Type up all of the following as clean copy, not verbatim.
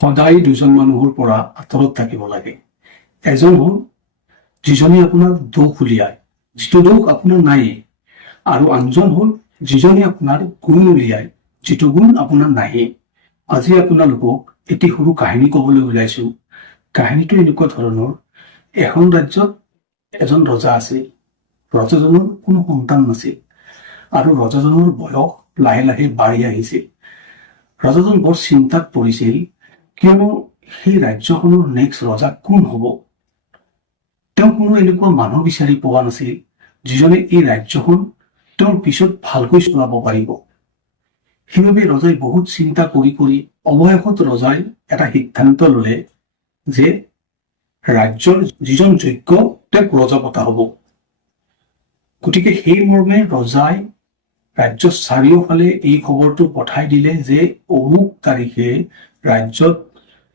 সদায় দুজন মানুহৰ পৰা আঁতৰত থাকিব লাগে। এজন হ'ল যিজনে আপোনাৰ দোষ উলিয়ায়, যিটো দোষ আপোনাৰ নায়েই, আৰু আনজন হ'ল যিজনে আপোনাৰ গুণ উলিয়ায়, যিটো গুণ আপোনাৰ নায়েই। আজি আপোনালোকক এটি সৰু কাহিনী ক'বলৈ ওলাইছো। কাহিনীটো এনেকুৱা ধৰণৰ, এখন ৰাজ্যত এজন ৰজা আছিল। ৰজাজনৰ কোনো সন্তান নাছিল আৰু ৰজাজনৰ বয়স লাহে লাহে বাঢ়ি আহিছিল। ৰজাজন বৰ চিন্তাত পৰিছিল, কিয়নো সেই ৰাজ্যখনৰ নেক্সট ৰজা কোন হ'ব। তেওঁ কোনো এনেকুৱা মানুহ বিচাৰি পোৱা নাছিল যিজনে এই ৰাজ্যখন তেওঁৰ পিছত ভালকৈ চলাব পাৰিব। সেইবাবে ৰজাই বহুত চিন্তা কৰি কৰি অৱশেষত ৰজাই এটা সিদ্ধান্ত ল'লে যে ৰাজ্যৰ যিজন যোগ্য তেওঁক ৰজা পতা হ'ব। গতিকে সেই মৰ্মে ৰজাই ৰাজ্যৰ চাৰিওফালে এই খবৰটো পঠাই দিলে যে অমুক তাৰিখে ৰাজ্যত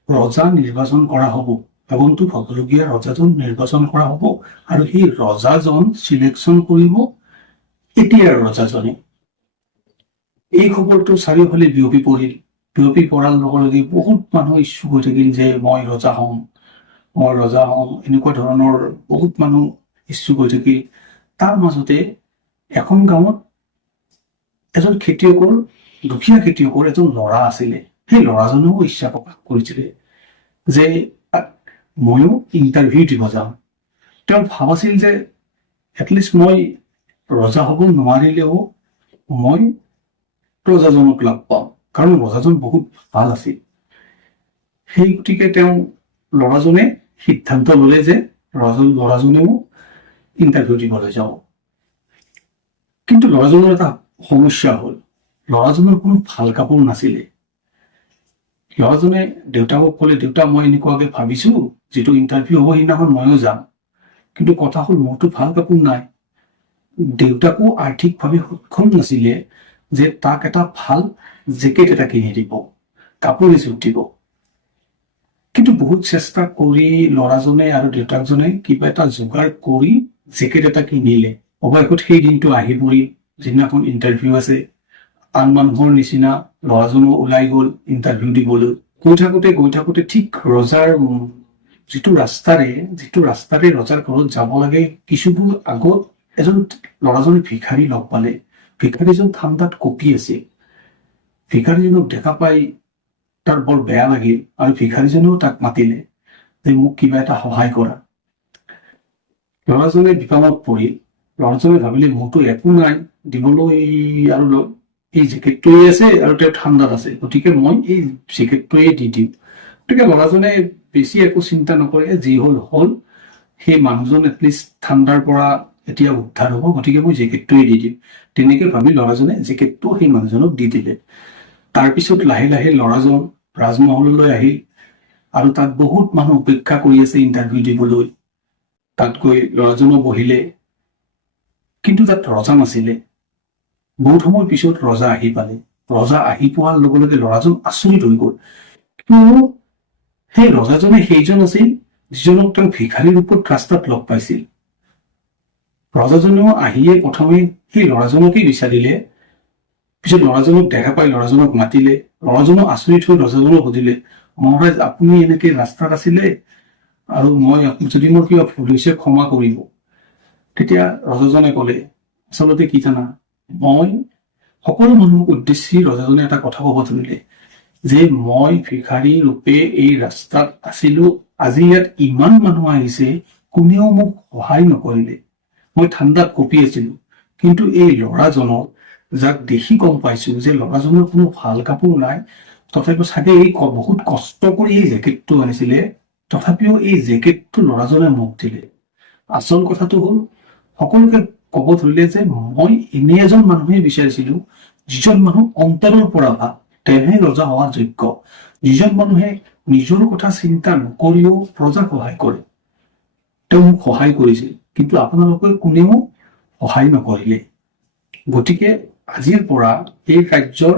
ৰজা নিৰ্বাচন কৰা হ'ব, আগন্তুক হ'বলগীয়া ৰজাজন নিৰ্বাচন কৰা হ'ব, আৰু সেই ৰজাজন চিলেকশ্যন কৰিব এতিয়াৰ ৰজাজনে। এই খবৰটো চাৰিওফালে বিয়পি পৰিল। বিয়পি পৰাৰ লগে লগে বহুত মানুহ ইচ্ছুক হৈ থাকিল যে মই ৰজা হ'ম, এনেকুৱা ধৰণৰ বহুত মানুহ ইচ্ছুক হৈ থাকিল। তাৰ মাজতে এখন গাঁৱত এজন খেতিয়কৰ, দুখীয়া খেতিয়কৰ এজন ল'ৰা আছিলে। সেই ল'ৰাজনেও ইচ্ছা প্ৰকাশ কৰিছিলে যে ময়ো ইণ্টাৰভিউ দিব যাম। তেওঁ ভাবিছিল যে এটলিষ্ট মই ৰজা হ'ব নোৱাৰিলেও মই ৰজাজনক লগ পাম, কাৰণ ৰজাজন বহুত ভাল আছিল। সেই গতিকে তেওঁ ল'ৰাজনে সিদ্ধান্ত ল'লে যে ল'ৰাজনেও ইণ্টাৰভিউ দিবলৈ যাব। কিন্তু ল'ৰাজনৰ এটা সমস্যা হ'ল, ল'ৰাজনৰ কোনো ভাল কাপোৰ নাছিলে। ল'ৰাজনে দেউতাকক ক'লে, দেউতা মই এনেকুৱাকে ভাবিছো, যিটো ইণ্টাৰভিউ হ'ব সেইদিনাখন ময়ো যাম, কিন্তু কথা হ'ল মোৰতো ভাল কাপোৰ নাই। দেউতাকো আৰ্থিকভাৱে সক্ষম নাছিলে যে তাক এটা ভাল জেকেট এটা কিনি দিব, কাপোৰ এযোৰ দিব। কিন্তু বহুত চেষ্টা কৰি ল'ৰাজনে আৰু দেউতাকজনে কিবা এটা যোগাৰ কৰি জেকেট এটা কিনিলে। অৱশেষত সেই দিনটো আহি পৰিল, যিদিনাখন ইণ্টাৰভিউ আছে। আন মানুহৰ নিচিনা ল'ৰাজনো ওলাই গ'ল ইণ্টাৰভিউ দিবলৈ। গৈ থাকোতে ঠিক ৰজাৰ যিটো ৰাস্তাৰে ৰজাৰ ঘৰত যাব লাগে, কিছুদূৰ আগত এজন ল'ৰাজনে ভিখাৰী লগ পালে। ভিখাৰীজন ঠাণ্ডাত কঁপি আছিল। ভিখাৰীজনক দেখা পাই তাৰ বৰ বেয়া লাগিল, আৰু ভিখাৰীজনেও তাক মাতিলে যে মোক কিবা এটা সহায় কৰা। ল'ৰাজনে বিপাঙত পৰিল। ল'ৰাজনে ভাবিলে মোৰতো একো নাই দিবলৈ, আৰু এই জেকেটটোৱে আছে আৰু তেওঁ ঠাণ্ডাত আছে, গতিকে মই এই জেকেটটোৱে দি দিম। গতিকে ল'ৰাজনে বেছি একো চিন্তা নকৰে, যি হ'ল সেই মানুহজন এটলিষ্ট ঠাণ্ডাৰ পৰা এতিয়া উদ্ধাৰ হ'ব, গতিকে মই জেকেটটোৱে দি দিম। তেনেকে ভাবি ল'ৰাজনে জেকেটটো সেই মানুহজনক দি দিলে। তাৰপিছত লাহে লাহে ল'ৰাজন ৰাজমহললৈ আহিল, আৰু তাত বহুত মানুহ অপেক্ষা কৰি আছে ইণ্টাৰভিউ দিবলৈ। তাত গৈ ল'ৰাজনো বহিলে, কিন্তু তাত ৰজা নাছিলে। বহুত সময় পিছত ৰজা আহি পালে। ৰজা আহি পোৱাৰ লগে লগে ল'ৰাজন আচৰিত হৈ গ'ল, কিয়নো সেই ৰজাজনে সেইজন আছিল যিজনক তেওঁ ভিখাৰীৰ ৰূপত ৰাস্তাত লগ পাইছিল। ৰজাজনেও আহিয়ে প্ৰথমে সেই ল'ৰাজনকেই বিচাৰিলে। পিছত ল'ৰাজনক দেখা পাই ল'ৰাজনক মাতিলে। ল'ৰাজনো আচৰিত হৈ ৰজাজনক সুধিলে, মহাৰাজ আপুনি এনেকে ৰাস্তাত আছিলে, আৰু যদি মোৰ কিবা ভুল হৈছে ক্ষমা কৰিব। তেতিয়া ৰজাজনে ক'লে, আচলতে কি জানা, মই সকলো মানুহক উদ্দেশ্যি ৰজাজনে এটা কথা ক'ব ধৰিলে যে মই ভিখাৰী ৰূপে এই ৰাস্তাত আছিলো, আজি ইয়াত ইমান মানুহ আহিছে, কোনেও মোক সহায় নকৰিলে। মই ঠাণ্ডাত কঁপি আছিলো, কিন্তু এই ল'ৰাজনক যাক দেখি গম পাইছো যে ল'ৰাজনৰ কোনো ভাল কাপোৰ নাই, তথাপিও চাগে এই বহুত কষ্ট কৰি এই জেকেটটো আনিছিলে, তথাপিও এই জেকেটটো ল'ৰাজনে মোক দিলে। আচল কথাটো হ'ল সকলোকে ক'ব ধৰিলে যে মই এনে এজন মানুহে বিচাৰিছিলো যিজন মানুহ অন্তৰৰ পৰা ভাল, তেওঁহে ৰজা হোৱা যোগ্য, যিজন মানুহে নিজৰ কথা চিন্তা নকৰিও প্ৰজাক সহায় কৰে। তেওঁ মোক সহায় কৰিছিল, কিন্তু আপোনালোকে কোনেও সহায় নকৰিলে। গতিকে আজিৰ পৰা এই ৰাজ্যৰ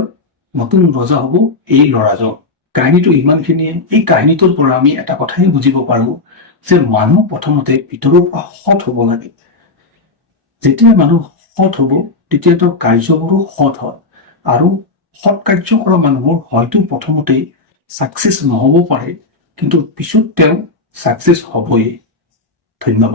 নতুন ৰজা হ'ব এই ল'ৰাজন। কাহিনীটো ইমানখিনিয়ে। এই কাহিনীটোৰ পৰা আমি এটা কথাই বুজিব পাৰো যে মানুহ প্ৰথমতে ভিতৰৰ পৰা সৎ হ'ব লাগে। যেতিয়া মানুহ সৎ হ'ব, তেতিয়া তেওঁৰ কাৰ্যবোৰো সৎ হয়, আৰু সৎ কাৰ্য কৰা মানুহৰ হয়তো প্ৰথমতে ছাকচেছ নহ'ব পাৰে, কিন্তু পিছত তেওঁ ছাকচেছ হ'বই। ধন্যবাদ।